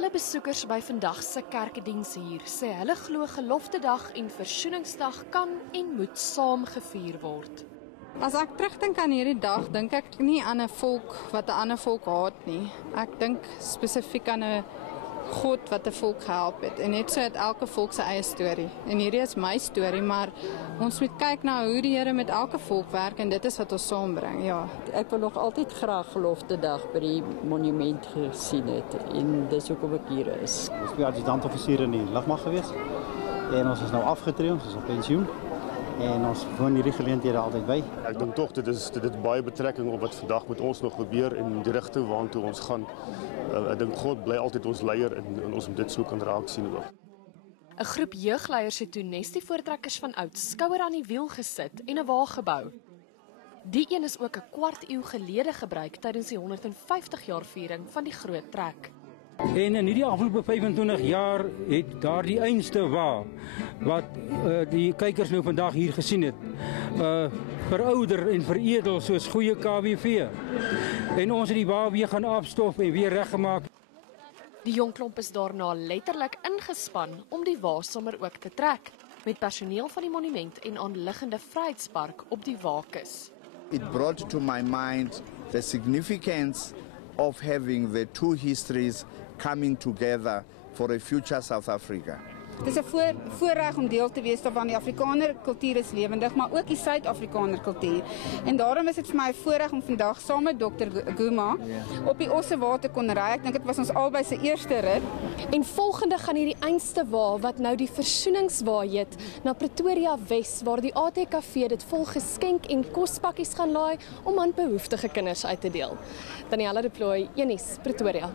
Talle besoekers by vandag se kerkediens hier sê hulle glo Geloftedag en Versoeningsdag kan en moet saam gevier word. As ek terugdink aan hierdie dag, dink ek nie aan 'n volk wat 'n ander volk haat nie. Ek dink spesifiek aan 'n God wat 'n volk gehelp het. En net so het elke volk sy eie storie. En hierdie is my storie, maar ons moet kyk na hoe die Here met elke volk werk en dit is wat ons saambring. Ja. Ek wil nog altyd graag Geloftedag by die monument gesien het en dis hoekom ek hier is. Ons is adjutant-offisier in die lugmag gewees en ons is nou afgetree, ons is op pensioen. En ons woon hierdie geleenthede altyd by. Ek dink tog dit is baie betrekking op wat vandag met ons nog gebeur en die rigting waartoe ons gaan. Ek dink God bly altyd ons leier en ons moet dit so kan raak sien ook. 'n Groep jeugleiers het toe nes die voortrekkers van oud skouer aan die wiel gesit en 'n wa gebou. Die een is ook 'n kwart eeu gelede gebruik tydens die 150 jaar viering van die groot trek. En in hierdie afgelope 25 jaar het daardie einste wa wat die kykers nou vandag hier gesien het, verouder en veredel soos goeie KWV. En ons het die wa weer gaan afstof en weer reggemaak. Die jong klomp is daarna letterlik ingespan om die wa sommer ook te trek, met personeel van die monument en aanliggende Vryheidspark op die wakus. It brought to my mind the significance of having the two histories coming together for a future South Africa. Dit is 'n voorreg om deel te wees van die Afrikaner kultuur is lewendig, maar ook die Suid-Afrikaner kultuur. En daarom is dit vir my 'n voorreg om vandag saam met Dr. Guma op die Ossewa te kon ry. Ek dink dit was ons albei se eerste rit. En volgende gaan hierdie einste wa wat nou die Versoeningswa heet na Pretoria Wes waar die ATKV dit vol geskenk en kospakkies gaan laai om aan behoeftige kinders uit te deel. Daniella de Plooy, Unies, Pretoria.